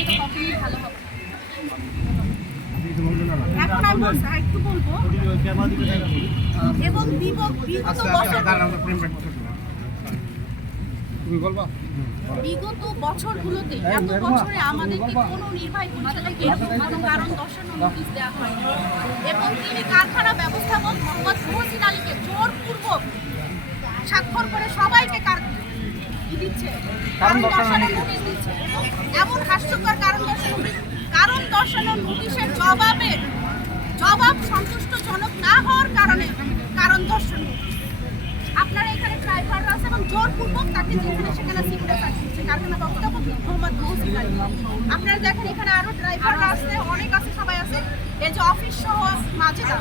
এটা কখনোই ভালো হবে না। এখন আমি একটু বলবো এবং বিগত বছরগুলোতে এত বছরে আমাদেরকে কোনো নির্বাহী পরিষদকে কোনো কারণ দর্শানোর নোটিশ দেওয়া হয়নি এবং তিনি কারখানা ব্যবস্থাপক মোহাম্মদ মহসিন আলীকে জোরপূর্বক স্বাক্ষর করে সবাইকে দিচ্ছে কারণ দর্শানোর নোটিশ দিচ্ছে। এমন হাস্যকর কারণ দর্শানোর নোটিশের জবাব সন্তুষ্টজনক না হওয়ার কারণে কারণ দর্শন আপনারা এখানে ড্রাইভাররা আছে এবং জোরপূর্বক তাকে যেখানে সেখানে সিটে রাখছে কারখানা ব্যবস্থাপক মোহাম্মদ মহসিন আলী। আপনারা দেখেন এখানে আরো ড্রাইভাররা আছে, অনেক আছে, সবাই আছে। এই যে অফিস সহ মাজেদা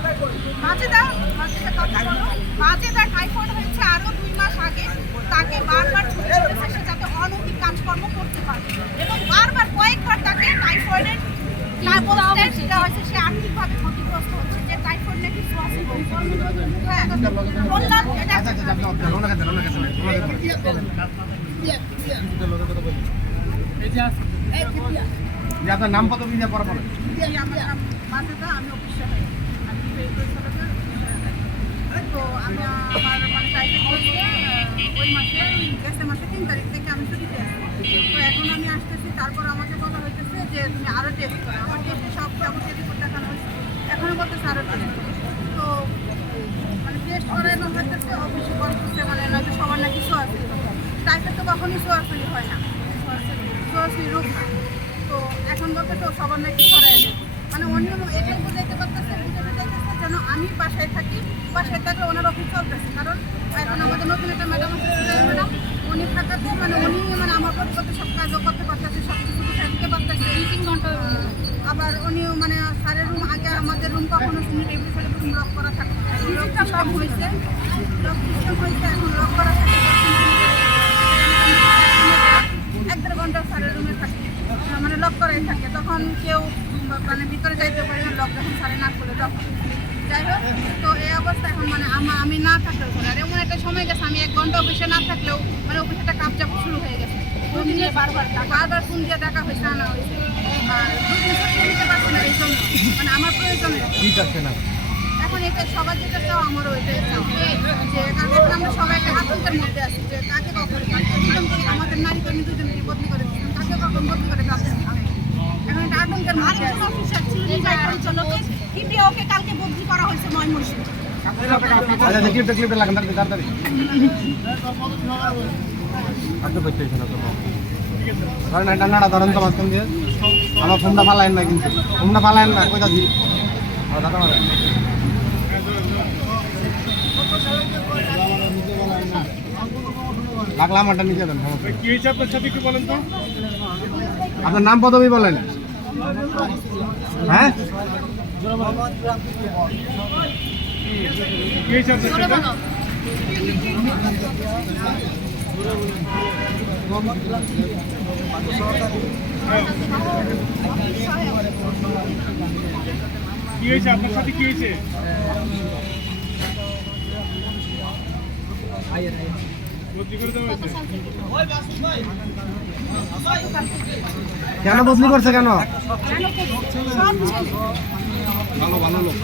টাইফয়েড হয়েছে আরো 2 মাস আগে। তাকে বারবার ছুটি করেছে সে যাতে অনৈতিক কাজকর্ম করতে পারে এবং কয়েকবার তাকে টাইফয়েডের দেওয়া হয়েছে। সে আর্থিকভাবে ক্ষতিগ্রস্ত হচ্ছে যে টাইফয়েড নাকি আপনার নাম কত আমি অফিস তো আমি আমার মানে টাইফয়েড হচ্ছে ওই মাসে গেছে মাসে 3 তারিখ থেকে আমি ছুটিতে আসি। তো এখন আমি আসতেছি, তারপর আমাকে বলা হইতেছে যে তুমি আরও টেস্ট করো। আমার টেস্টে সব যাবতীয় রিপোর্ট দেখানো হয়েছে, এখনও বলতেছে আরও টেস্ট করো। তো মানে টেস্ট করানো হইতেছে অফিসে বলতেছে মানে নয়তো সবার নাকি সোয়াশি। টাইফয়েড তো কখনই সোয়াশি হয় না, সোয়াশি রোগ না। তো এখন বলতে তো সবার নাকি সরাই দেয় মানে অন্য এটাই বোঝাইতে পারতেছে যেন আমি বাসায় থাকি, বাসায় থাকলে ওনার অফিস চলতেছে। কারণ এখন আমাদের নতুন একটা ম্যাডাম আছে ম্যাডাম, উনি থাকাতে মানে উনি মানে আমার প্রতিপক্ষে সব কাজও করতে পারতেছে, সব কিছু দিতে পারতেছে 3 ঘন্টা। আবার উনিও মানে স্যারের রুম আগে আমাদের রুম কখনো শুনি টেবিল সাইডে রুম লক করা থাকে, লক হয়েছে এখন লক করা থাকে 1-1.5 ঘন্টা স্যারের রুমে থাকে মানে লক করাই থাকে। তখন কেউ মানে ভিতরে যাইতে পারি না, লক যখন সারে না খুলে লক। যাই হোক, তো এই অবস্থা এখন মানে আমি না থাকলেও চলে। আর এমন একটা সময় গেছে আমি 1 ঘন্টা অফিসে না থাকলেও মানে অফিসে একটা কাপচাপ শুরু হয়ে গেছে। বারবার ফোন দিয়ে ডাকা হয়েছে, আনা হয়েছে। আর 2 দিন ছুটি নিতে পারছি না এই জন্য, মানে আমার প্রয়োজনে এখন এটা সবার যেটা চাও আমারও এটাই চাও যে কারণ এখন আমরা সবাই একটা আতঙ্কের মধ্যে আছি যে কাকে কখন আমাদের নারী কর্মী 2 জনকে বদলি করে দিচ্ছেন, কাকে কখন বদলি করে কাছে এখন একটা আতঙ্কের মধ্যে আছে। অফিসার নির্বাহী পরিচালকের পিপিওকে কালকে বদলি করা হয়েছে ময়মনসিংহ। ধরেন তো মাঝখান দিয়ে আমার ফোনটা ফালাইন না, কিন্তু ফোনটা ফালাইন না কোথা দিয়ে লাগলাম ওটা নিচে দেন। কি হয়েছে আপনার সাথে একটু বলেন তো? আপনার নাম পদবি বলেন। হ্যাঁ কি হয়েছে আপনার সাথে? কি হয়েছে আপনার সাথে? কি হয়েছে? কেন বদলি করছে? কেন? ভালো ভালো লোক